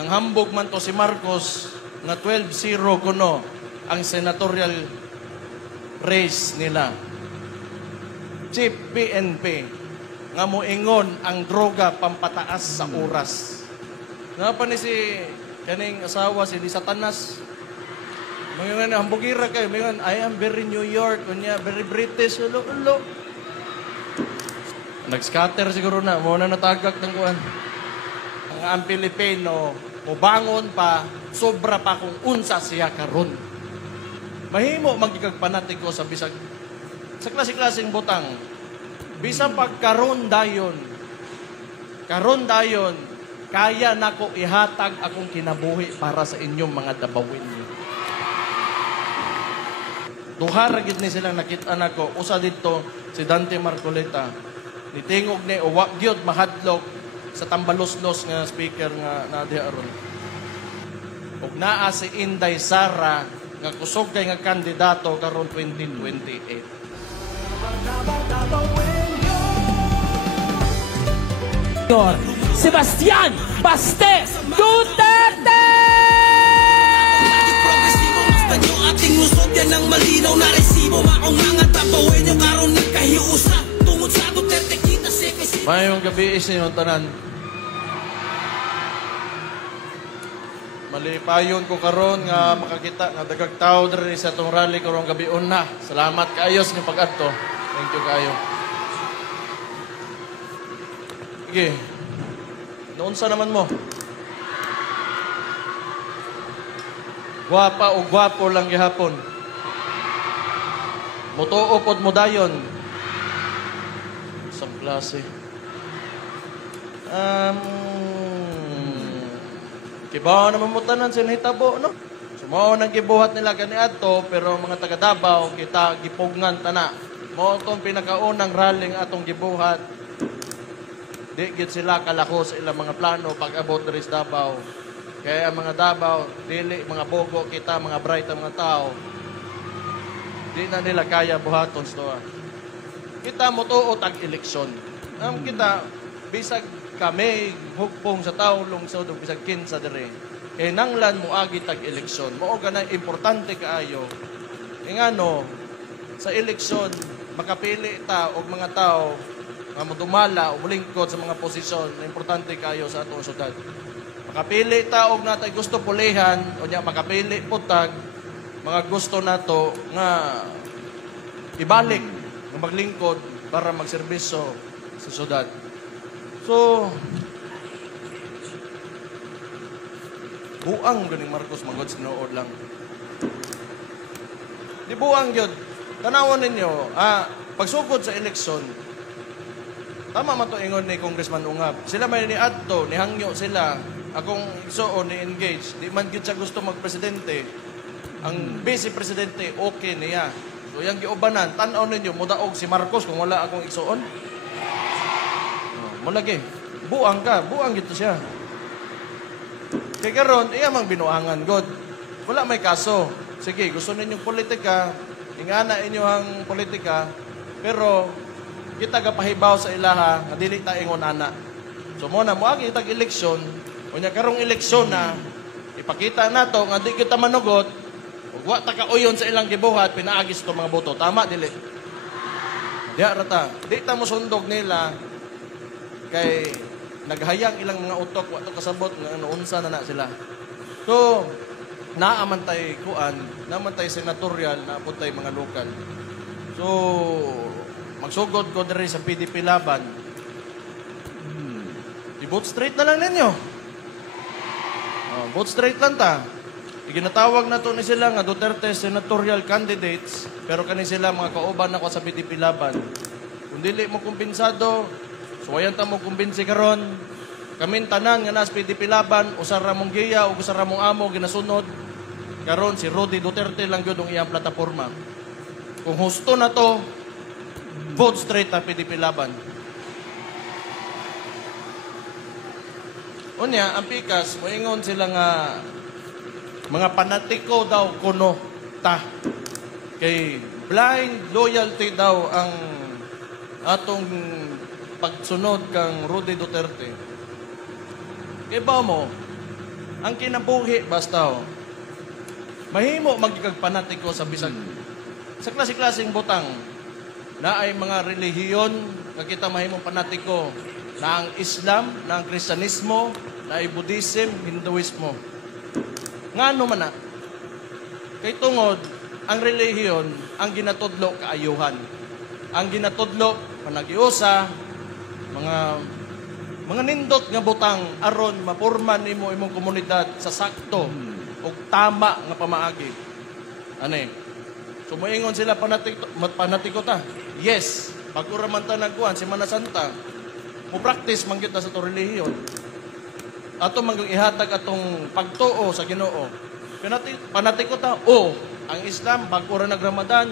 nang hambog man to si Marcos nga 12-0 kuno ang senatorial race nila. Chief PNP nga moingon ang droga pampataas sa oras. Nga pa ni si kaning asawa si Satanas. Mga hambugira kayo, mga I am very New York, kunya very British, ulo. Nag-scatter siguro na, muna natagak ng kuan. Ang Pilipino, mubangon pa, sobra pa kung unsa siya karon. Mahimo magigagpanatiko sa bisag sa klase-klaseng butang. Bisag pagkaron dayon, kaya nako ihatag akong kinabuhi para sa inyong mga dabawin. Duha ra gid ni silang nakita nako, usa dito si Dante Marcoleta. Nitingog ni uwa gyud mahadlok sa tambalos-los nga speaker nga nadiha aron. Ug naa si Inday Sara nga kusog kay nga kandidato karon 2028. Sebastian Baste Duterte! Ating lusod yan ang malinaw na resibo. Maong mga tabawin yung karon nagkahiusa. Tungod sa Duterte kita si Mayong gabi isin yung tanan. Malipayon ko karon nga makakita nga dagag tao diri sa tong rally karong gabi una. Salamat kaayos ng pag-adto. Thank you kayo. Sige. Noon sa naman mo? Gwapa o gwapo lang gihapon. Mutuo pod mo dayon. Isang klase. Kibaw naman mo tanan sinahitabo, no? Sumaw nang gibuhat nila kaniadto, pero mga taga Davao kita gipugngan tana. Mo tong pinakaunang rally nga atong gibuhat. Di gid sila kalako sa ilang mga plano pag abot diri sa Davao. Kaya ang mga Davao, dili, mga bogo kita, mga bright ang mga tao, di na nila kaya buhaton sa kita mo tuot ang eleksyon. Kita, bisag kami, hugpong sa tao, lungsod, bisag kinsa dire. Nanglan mo agit ang eleksyon. Mo ganang importante kaayo. Ngano, sa eleksyon, makapili ta og mga tao nga modumala o mulingkod sa mga posisyon na importante kaayo sa atong syudad. Makapili taog natay gusto pulihan o niya makapili putag mga gusto nato nga ibalik nga maglingkod para magserbisyo sa syudad. So buang ganing Marcos magod sinuod lang. Di buang gyud. Tanawon ninyo, pagsugod sa eleksyon, tama man to ingon ni Congressman Ungab. Sila may niadto, nihangyo sila akong igsoon ni-engage, di man gyud siya gusto magpresidente. Ang vice presidente okay niya. So yang giubanan, tan-aw ninyo mudaog si Marcos kung wala akong igsoon. Mo lagi. Buang ka, buang gito siya. Kay karon iya mang binuangan god. Wala may kaso. Sige, gusto ninyong politika, ingana inyo ang politika, pero kita gapahibaw sa ilaha nga dili ta ingon ana. So mo na mo agi tag eleksyon. Unya karong eleksyon na ipakita nato nga di kita manugot ug wa ta kauyon sa ilang gibuhat pinaagis to mga boto. Tama dili? Diya rata. Di ta mo sundog nila kay naghayang ilang mga utok wa to kasabot nga unsa na sila. So naaman tay kuan, naaman tay senatorial, naapod tay mga lokal. So magsugod ko diri sa PDP laban. I-vote straight na lang ninyo. Vote straight lang ta. Iginatawag na to ni sila nga Duterte senatorial candidates, pero kani sila mga kauban ako sa PDP laban. Kung dili mo kumbensado, suwayan ta mo kumbinsi karon. Kamin tanan nga nas PDP laban, usar ra mong giya o usar ra mong amo ginasunod. Karon si Rudy Duterte lang gyud ang iyang plataporma. Kung husto na to, vote straight ta PDP laban. Unya, ang pikas, moingon sila nga mga panatiko daw kuno ta. Kay blind loyalty daw ang atong pagsunod kang Rudy Duterte. Kaya ba mo, Ang kinabuhi basta mahimo magigag panatiko sa bisag sa klase-klaseng butang na ay mga relihiyon nga kita mahimong panatiko na ang Islam, na ang Kristyanismo, na ay Buddhism, Hinduismo. Ngano man na? Kay tungod ang relihiyon ang ginatudlo kaayuhan. Ang ginatudlo panagiusa mga nindot nga butang aron mapurman nimo imong komunidad sa sakto ug tama nga pamaagi. Ani? Sumuingon sila panatiko ta. Yes, pag-ura man ta nagkuhan si Semana Santa. Mo practice man gyud ta sa to relihiyon. Ato man ihatag atong pagtuo sa Ginoo. Panatiko ta. Ang Islam pag-ura nag-Ramadan,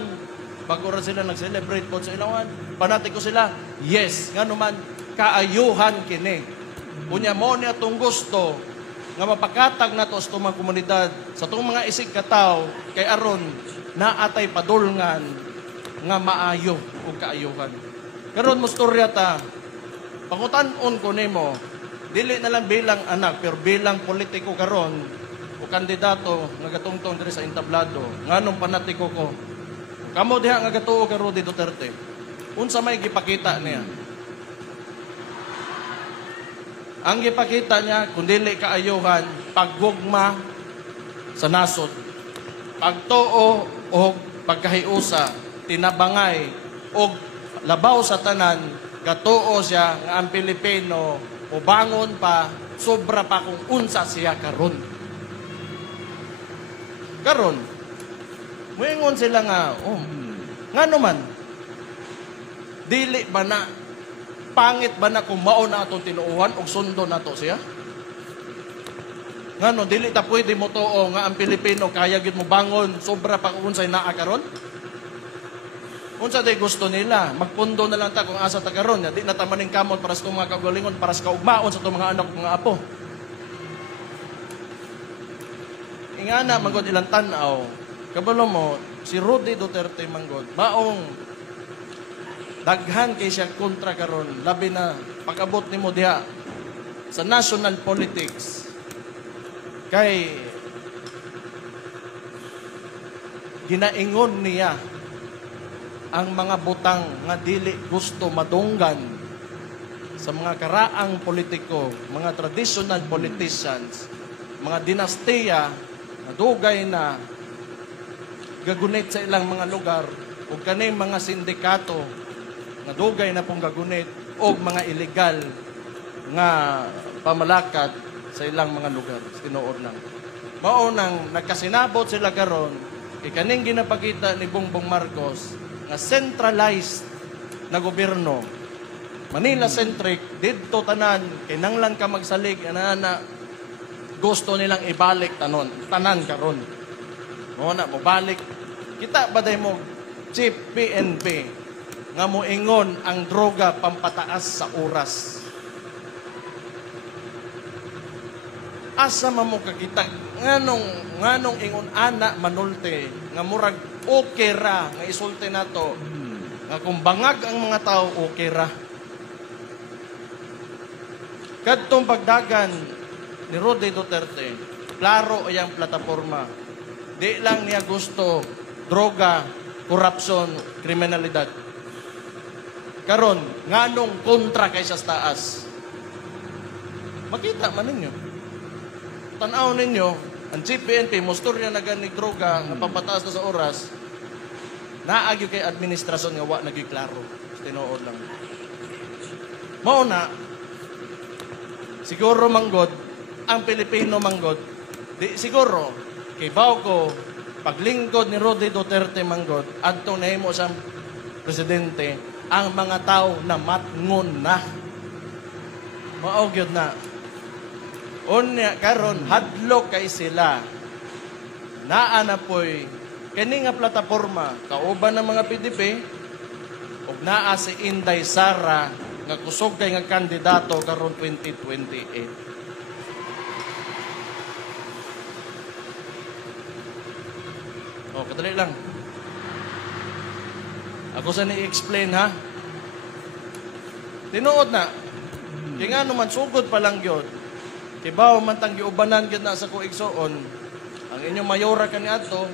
pag-ura sila nag-celebrate po sa ilawan. Panatiko sila. Yes, ngano man kaayuhan kini. Unya mo ni atong gusto nga mapakatag nato sa tumang komunidad, sa tumang mga isig kataw kay aron naatay padulngan nga maayo ug kaayuhan. Karon mo storya ta. Pangutan-on ko nimo, dili na lang bilang anak pero bilang politiko karon o kandidato nga gatungtong diri sa entablado. Nganong panatiko ko? Kamo diha nga gatuo ka Rudy Duterte. Unsa may gipakita niya? Ang gipakita niya kundili kaayuhan, paggugma sa nasod, pagtuo o pagkahiusa, tinabangay o labaw sa tanan, gatuo siya nga ang Pilipino ubangon pa, sobra pa kung unsa siya karon. Karon, muingon sila nga, ngano man, dili ba na, pangit ba na kung mao na atong tinuuhan o sundo na to siya? Ngano, dili ta pwede mo tuo nga ang Pilipino kaya gid mo bangon, sobra pa kung unsay naa karon? Unsa day gusto nila? Magpundo na lang ta kung asa ta karon, di na ta maning kamot para sa itong mga kagalingon, para sa kaugmaon sa itong mga anak mga apo. Ingana manggod ilang tanaw, kabalo mo si Rudy Duterte manggod, maong daghan kay siya kontra karon, labi na pag-abot nimo diha sa national politics. Kay ginaingon niya ang mga butang nga dili gusto madunggan sa mga karaang politiko, mga traditional politicians, mga dinastiya na dugay na gagunit sa ilang mga lugar o kaning mga sindikato na dugay na pong gagunit o mga illegal nga pamalakad sa ilang mga lugar. Tinuod lang. Maunang nagkasinabot sila karon ikaning ginapakita ni Bongbong Marcos nga centralized na gobyerno, Manila-centric, didto tanan, kinanglan ka magsalig, na gusto nilang ibalik tanan karon. Muna, mabalik. Kita ba day mo, Chief PNP, nga moingon ang droga pampataas sa oras. Asa man mo kakita, nganong ingon ana manulte, nga murag okay ra nga isulti nato nga kung bangag ang mga tao okay ra. Kadtong pagdagan ni Rudy Duterte, klaro ayang plataporma. Di lang niya gusto droga, korupsyon, kriminalidad. Karon nganong kontra kay sa taas. Makita man ninyo. Tanaw ninyo, ang GPNP, musturya na ganig droga, nga pampataas na sa oras, naagyo kay administrasyon nga wa naging klaro. Tinuod lang. Mauna, siguro manggod, ang Pilipino manggod, di siguro, kay Bauco, paglingkod ni Rudy Duterte manggod, adto nahimo sa presidente, ang mga tao na matngon na. Maugyod na. Unya karon hadlok kay sila. Naa na poy kini nga plataporma kauban ng mga PDP ug naa si Inday Sara nga kusog kay nga kandidato karon 2028. Kadali lang. Ako sa ni-explain ha. Tinuod na. Kaya nga naman sugod pa lang yun. Kibaw man tang giubanan gyud na sa kuigsoon. Ang inyong mayora kaniadto,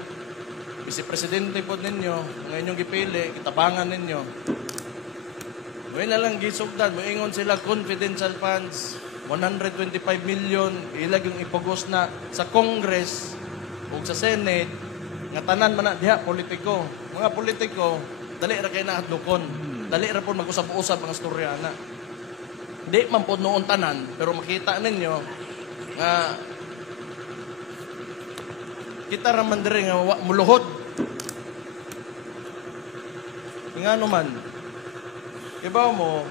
Vice Presidente po ninyo, ang inyong gipili, kitabangan ninyo. Ngayon na lang gisugdan, moingon sila confidential funds, 125 million, ilag yung ipugos na sa Congress o sa Senate, nga tanan man na diha, politiko. Mga politiko, dali ra kayo na hadlokon. Dali ra po mag-usap-usap ang storya na. Di man po noon tanan, pero makita ninyo nga kita raman diri nga muluhod. Nga man, ibaw mo,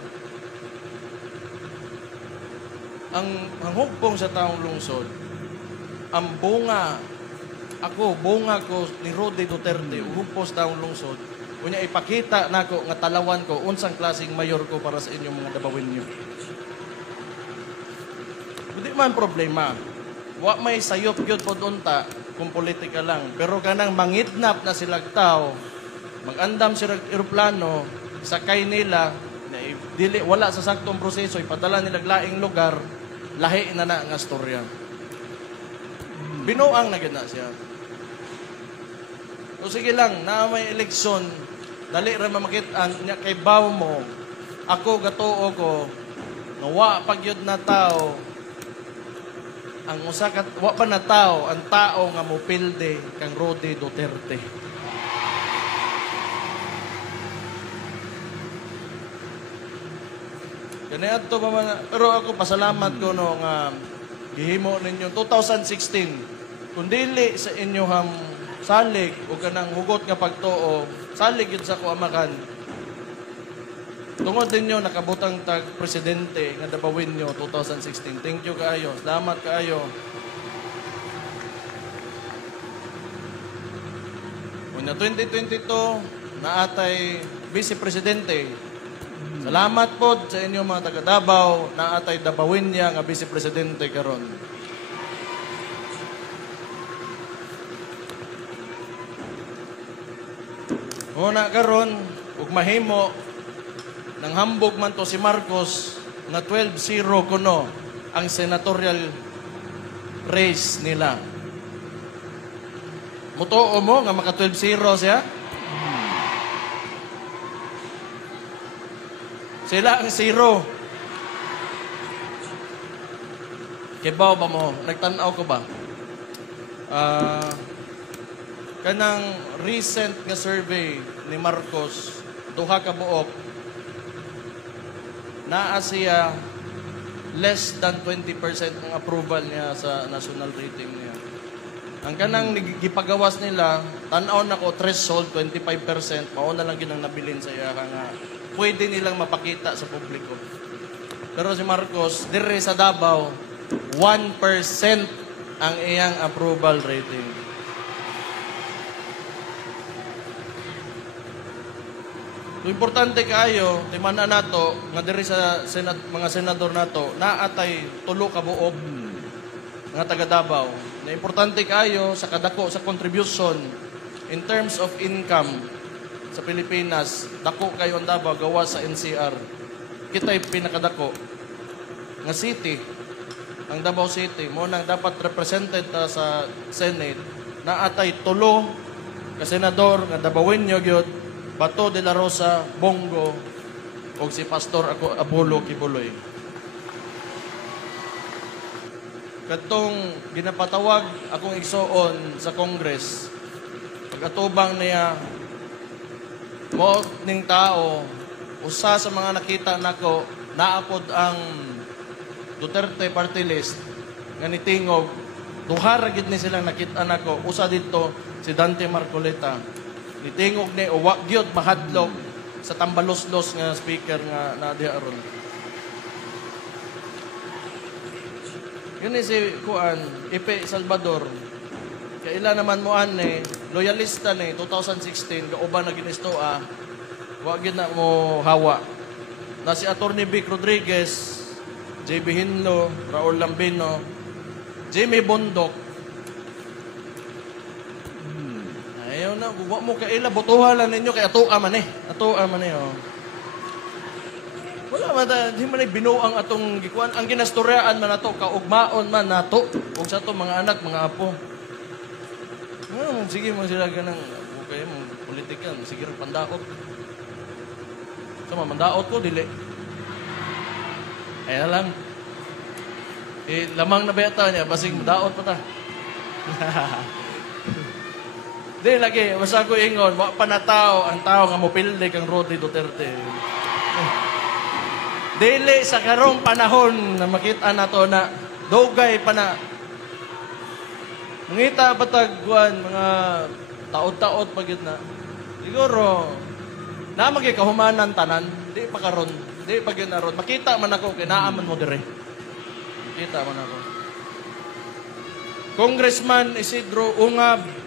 ang hugpong sa taong lungsod, ang bunga ko ni Rody Duterte, hugpong sa taong lungsod, kunya ipakita nako nga talawan ko, unsang klaseng mayor ko para sa inyong mga dabawin nyo. Hindi man problema. Wa may sayop yun po doon ta, kung politika lang. Pero kanang mangidnap na silang tao, mag-andam silang aeroplano, sakay nila, na dili, wala sa saktong proseso, ipadala nilang laing lugar, lahi na nga storya. Binuang na gina siya. So sige lang, na may eleksyon, dali rin mamakita niya kay baw mo, ako gatuo ko, nga wa pagyod na tao, ang usakat, wa pa na tao, ang tao nga mupilde kang Rody Duterte. Ganyan to ba man, pero ako pasalamat ko no nga gihimo ninyo 2016 kung dili sa inyohang salig o kanang hugot nga pagtuo, salig yun sa kuamakan. Tungod ninyo nakabutang tag presidente nga dabawin nyo 2016. Thank you kaayo. Salamat kaayo. Unya 2022 naatay Vice Presidente. Salamat po sa inyo mga taga Davao na atay dabawin niya nga Vice Presidente karon. Una karon ug mahimo nang hambog man to si Marcos na 12-0 kuno ang senatorial race nila. Mutuo mo nga maka 12-0 siya? Sila ang 0. Kibaw ba mo? Nagtanaw ko ba? Kanang recent nga survey ni Marcos, duha ka buok, naa siya less than 20% ng approval niya sa national rating niya. Ang kanang gipagawas nila, tanaw na ko threshold 25%, mao na lang ginang nabilin sa iya nga pwede nilang mapakita sa publiko. Pero si Marcos, dire sa Davao, 1% ang iyang approval rating. So, importante kaayo, timana nato, nga diri sa mga senador nato, naatay tulo ka buob nga taga Davao. Na importante kaayo sa kadako sa contribution in terms of income sa Pilipinas, dako kayo ang Davao gawa sa NCR. Kita'y pinakadako nga city, ang Davao City, mo nang dapat represented sa Senate, naatay tulo ka senador nga Davaoenyo gyud, Bato de la Rosa, Bongo, o si Pastor Apollo Kibuloy. Katong ginapatawag akong igsoon sa Congress, pag-atubang niya, mo ning tao, usa sa mga nakita nako, naapod ang Duterte party list, nga nitingog, duha ra gid ni silang nakita nako, usa dito si Dante Marcoleta. Nitingog ni o wa gyud mahadlok sa tambalos-los nga speaker nga nadiha aron. Yun si Kuan, Ipe Salvador. Kaila naman mo ani, loyalista ni 2016 kauban na ginistoa, wa gyud na mo hawa. Na si Attorney Vic Rodriguez, JB Hinlo, Raul Lambino, Jimmy Bondok. Ayaw na, wa mo kaila, butuhan lang ninyo kay atoa man eh. Atoa man eh, oh. Wala man di man binuang atong gikuan ang ginastoryaan man nato kaugmaon man nato ug sa to mga anak mga apo. Sige man sila ganang okay mo politika sige ra pandaot. Sama mandaot ko dili. Ay lang. Lamang na beta niya basig daot pa ta. Di lagi basta ko ingon wa pa na tao ang tao nga mopilde kang Rodney Duterte. Dili sa karong panahon na makita nato na dugay pa na mangita patagkuan mga taod-taod pagit na. Siguro na magikahumanan tanan, di pa karon, di pa gyud naron. Makita man ako kay naaman mo dire. Makita man ako. Congressman Isidro Ungab.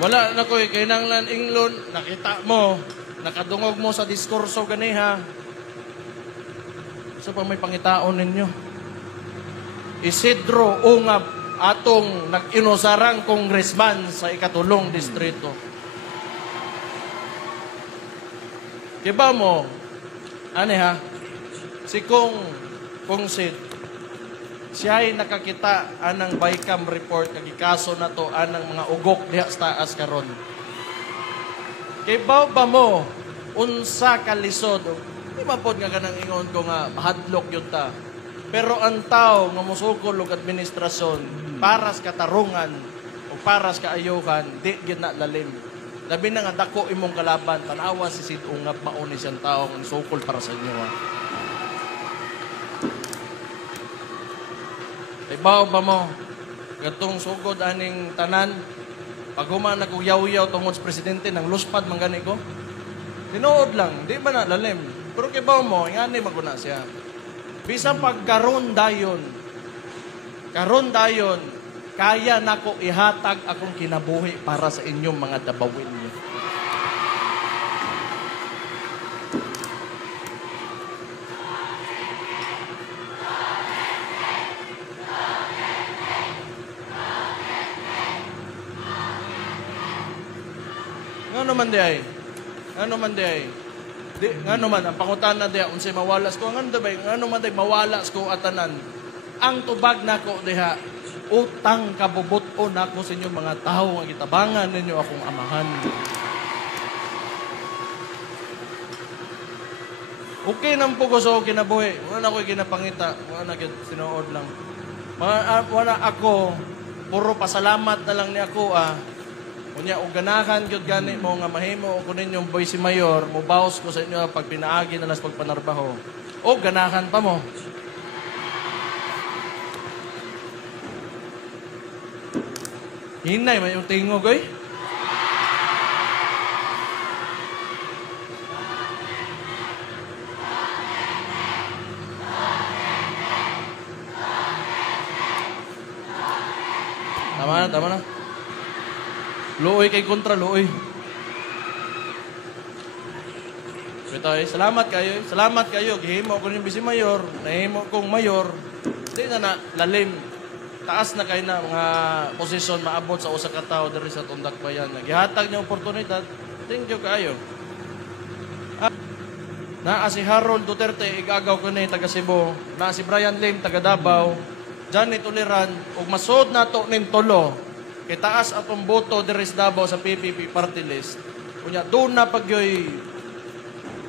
Wala na ko'y kinanglan inglon, nakita mo, nakadungog mo sa diskurso ganiha. So pa may pangitaon ninyo. Isidro Ungab, atong nag-inusarang congressman sa ikatulong distrito. Kiba mo, ane ha, si Kong Sid, siya ay nakakita anang Bicam report kagikaso na to anang mga ugok diha sa taas karon. Kay ba mo unsa ka lisod? Di mapod nga kanang ingon ko nga mahadlok yun ta. Pero ang tao nga musukol og administrasyon para sa katarungan o para sa kaayuhan di gyud na lalim. Labi na nga dako imong kalaban tanawa si Sid Ungab mauni siyang tao nga sukol para sa inyo. Ha? Ibaw ba mo, gatong sugod aning tanan, pag human nagkuyaw-yaw tungod sa presidente ng luspad man gani ko, tinuod lang, di ba na lalim? Pero kibaw mo, ingani maguna siya. Bisan pag karon dayon, kaya nako ihatag akong kinabuhi para sa inyong mga dabawin niyo. Ano man di ay? Ngano man ang pangutana diha unsay mawalas ko ngano ba ngano man day mawalas ko atanan. Ang tubag nako diha utang kabubuton nako sa inyo mga tawo nga gitabangan ninyo akong amahan. Okay nang puguso kinabuhi. Wala na ko ginapangita, wala na gid sinuod lang. Wala ako puro pasalamat na lang ni ako Unya og ganahan gyud gani mo nga mahimo ko ninyong boy si mayor, mobaws ko sa inyo pag pinaagi na las pagpanarbaho. O ganahan pa mo. Hinay man yung tingog oy. Tama na. Luoy kay kontra, luoy. Salamat kayo. Gihimo ko yung bisi mayor, nahimo kong mayor. Di na lalim. Taas na kayo na mga posisyon maabot sa usa ka tawo diri sa Tundakbayan. Gihatag niyo oportunidad. Thank you kayo. Na si Harold Duterte, igagaw ko ni taga Cebu. Na si Brian Lim, taga Davao. Johnny Toleran, ug masud nato ning tulo. Kay taas atong boto diri sa Davao sa PPP party list. Unya doon na pagyoy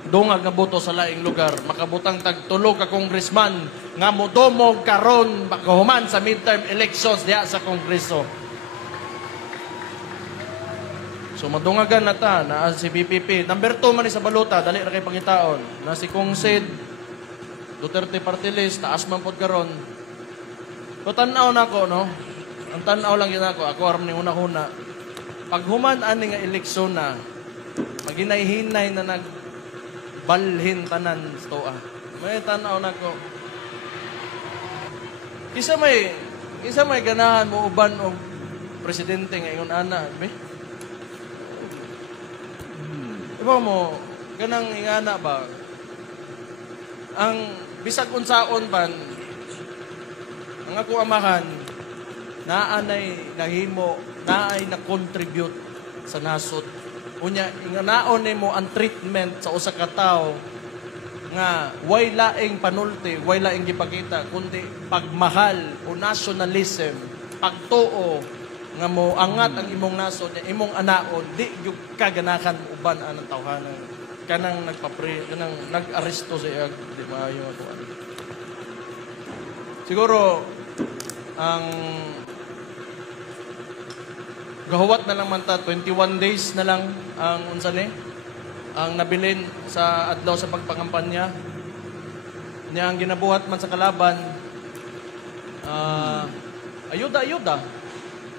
dungag nga boto sa laing lugar, makabutang tag tulo ka congressman nga modomog karon paghuman sa midterm elections diha sa Kongreso. So madungagan na ta na si PPP. Number 2 man ni sa balota, dali ra kay pangitaon. Na si Kong Sid Duterte party list, taas man pod karon. So tan-aw nako no. Ang tanaw lang yun ako aram ni una-una. Pag human ani nga eleksyon na, maginay-hinay na nagbalhin tanan sa toa. May tanaw na ko. Isa may ganahan mo uban o presidente ngayon ana. Diba mo, ganang ingana ba? Ang bisag unsaon ban, ang ako amahan, naanay nahimo, naay na-contribute sa nasod Unya, inganaon ni mo ang treatment sa usa ka tawo nga way laing panulti, way laing gipakita, kundi pagmahal o nationalism, pagtuo nga mo angat ang imong nasod, imong anaon, di gyud kaganakan uban anang tawhanan. Kanang kanang nag-aresto siya, di maayo ako. Siguro, ang gahuwat na lang man ta, 21 days na lang ang unsa ni ang nabilin sa adlaw sa pagpangampanya niya ang ginabuhat man sa kalaban. Ayuda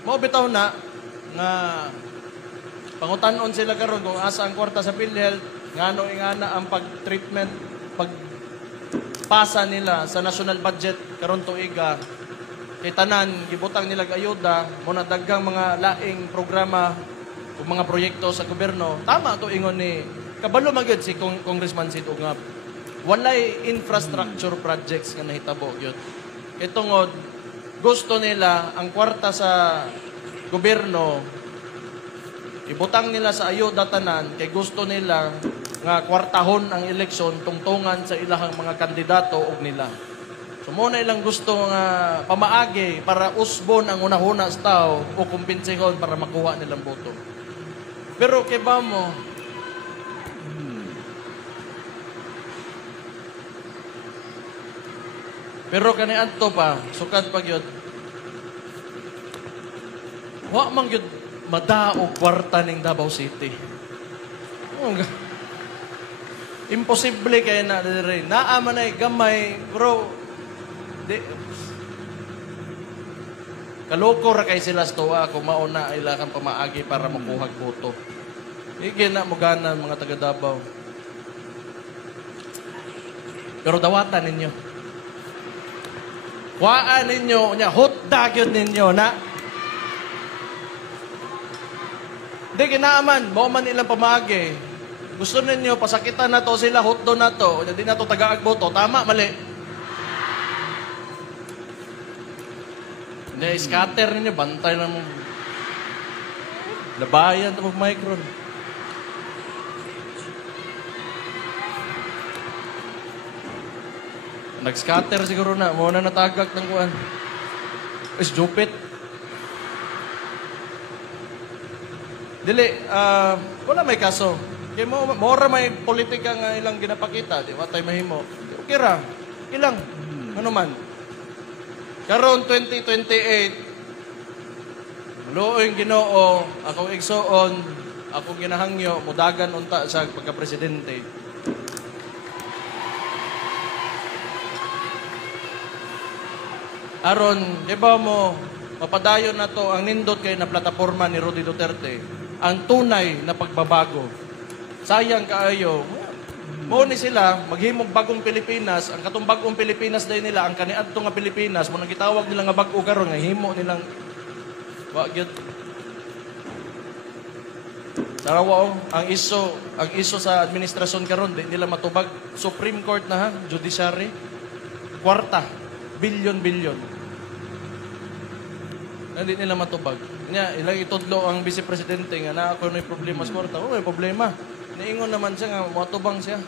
mo bitaw na nga pangutan-on sila karon kung asa ang kwarta sa PhilHealth ngano ingana ang pag-treatment pagpasa nila sa national budget karon tuiga. Kay tanan, gibutang nilag ayuda, muna daghang mga laing programa o mga proyekto sa gobyerno. Tama to ingon ni kabalo magyud si Congressman Sid Ugap. Walay infrastructure projects nga nahitabo gyud. Itungod gusto nila ang kwarta sa gobyerno ibutang nila sa ayuda tanan kay gusto nila nga kwartahon ang eleksyon tungtungan sa ilahang mga kandidato og nila. So muna ilang gusto nga pamaagi para usbon ang unahuna sa tao o kumpensihon para makuha nilang boto. Pero kay ba mo, pero kani adto pa, sukad pa gyud. Wa man gyud madaog kwarta ning Davao City. Imposible kay na dire. Naa man ay gamay, bro. Di, kaloko ra kay sila sa tuwa kung mauna ila kang pamaagi para makuhag boto. Igi na mo ganan mga taga Davao. Pero dawatan ninyo. Waan ninyo, hotdog yun ninyo na di kinaaman, mo man ilang pamaagi. Gusto ninyo, pasakitan na to sila, hotdog na to, hindi na to tagaag boto. Tama, mali. Scatter ninyo, bantay lang mo. Labayan ito mag-micron. Nag-scatter siguro na. Muna natagak ng kuwan. Is jupit. Dili, wala may kaso. Kaya mora may politika nga ilang ginapakita. Di ba tayo mahimo? Okay ra. Ilang. Ano man. Karon 2028, luoyng Ginoo, akong igsoon, akong ginahangyo, mudagan unta sa pagka-presidente. Aron, di ba mo, mapadayon na to ang nindot kay na plataporma ni Rudy Duterte, ang tunay na pagbabago. Sayang kaayo, mo ni sila, maghimog bagong Pilipinas, ang katong bagong Pilipinas day nila, ang kaniadto nga Pilipinas, mo nang gitawag nila nga bag-o karon nga himo nilang gyud. Sarawa ang iso sa administrasyon karon di nila matubag. Supreme Court na ha, judiciary. Kwarta, bilyon. Hindi nila matubag. Nya ilang itudlo ang vice presidente nga na ako may problema sa kwarta. May problema. Niingon naman siya nga matubang siya.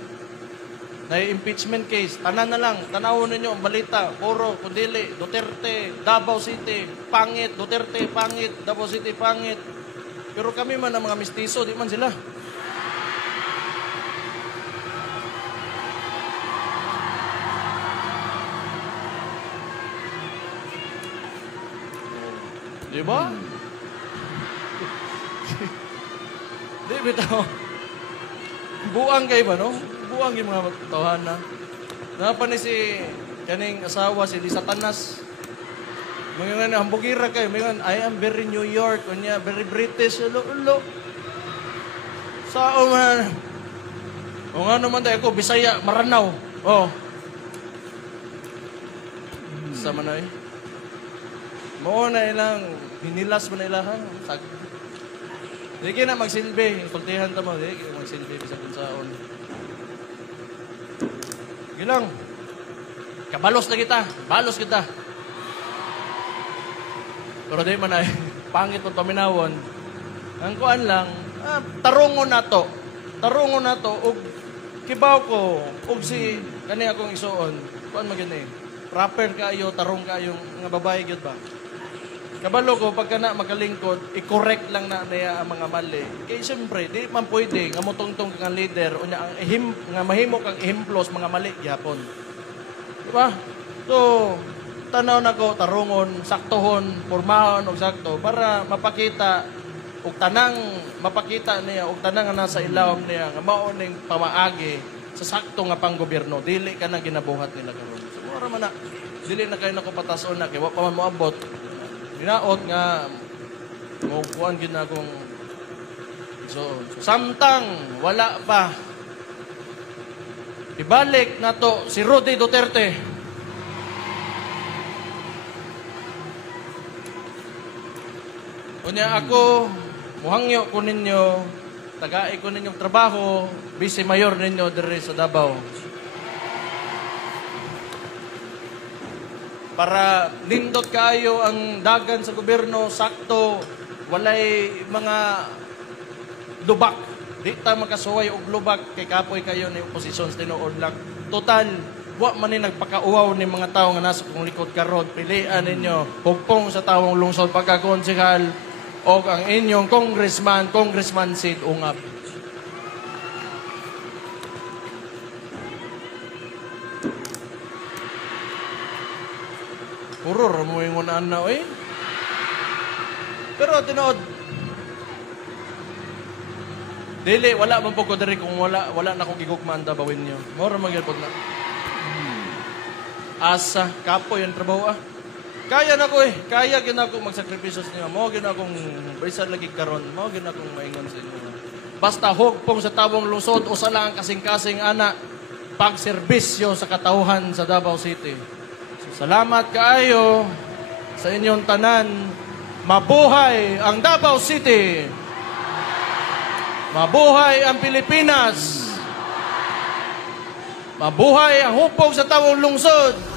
Na impeachment case, tanan na lang, tanawon ninyo ang balita, puro, kundili, Duterte, Davao City, pangit, Duterte, pangit, Davao City, pangit. Pero kami man ang mga mistiso, di man sila. Di ba? Di bitaw. Buang kay ba, no? Buang yung mga tawhana. Napa ni si kaning asawa si Lisa Tanas. Mga nga hambugira kay, mga I am very New York, kunya very British, ulo. Sao man. O nga naman tayo ko, Bisaya, Maranao. Oh. Sama na eh. Mo na ilang, hinilas mo na ilahan. Hindi na magsilbi. Kultihan ta mo. Hindi magsilbi. Bisa kunsaon. Gilang. Kabalos na kita. Balos kita. Pero di man ay pangit mo paminawon. Ang kuan lang, tarungon nato. Tarungon nato og kibaw ko og si kani akong isuon. Kuan magani. Proper kayo, tarong kayo nga babae gyud ba? Kabalo ko pagka na makalingkod, i-correct lang na niya ang mga mali. Kaya siyempre, di man pwede nga motongtong kang leader o nga mahimo kang ihimplos mga mali gyapon. Di ba? So, tanaw na ko, tarungon, saktohon, pormahon og sakto para mapakita og tanang mapakita niya og tanang nga nasa ilawom niya nga mao ning pamaagi sa sakto nga panggobyerno. Dili ka na ginabuhat nila karon. So, mura man na. Dili na kayo nako patason na kay wa pa man moabot. Dinaot nga mo kuan gyud na akong so samtang wala pa ibalik nato si Rudy Duterte. Unya ako, muhangyo ko ninyo, tagai ko ninyong trabaho, vice mayor ninyo diri sa Davao. Para nindot kayo ang dagan sa gobyerno, sakto, walay mga lubak. Di ta makasuway og lubak, kay kapoy kayo ni oposisyon sa tinuod lang. Total, wa man ni nagpakauaw ni mga tao nga nasa kong likod karon. Pilian ninyo, hugpong sa tawong lungsod pagkakonsehal, o ang inyong congressman Sid Ungap. Puro mo yung unaan na, eh. Pero tinood, dili, wala man po ko diri kung wala na akong gigugmaan dabawin nyo. Mora magyalpod na. Asa, kapo yung trabaho, ah. Kaya na ko eh. Kaya gina akong magsakripisyo sa inyo. Mo gina akong barisan lagi karon. Mo gina akong maingon sa inyo. Basta hugpong sa tawong lungsod, usa lang ang kasing-kasing ana pagserbisyo sa katauhan sa Davao City. So, salamat kaayo sa inyong tanan. Mabuhay ang Davao City. Mabuhay ang Pilipinas. Mabuhay ang hugpong sa tawong lungsod.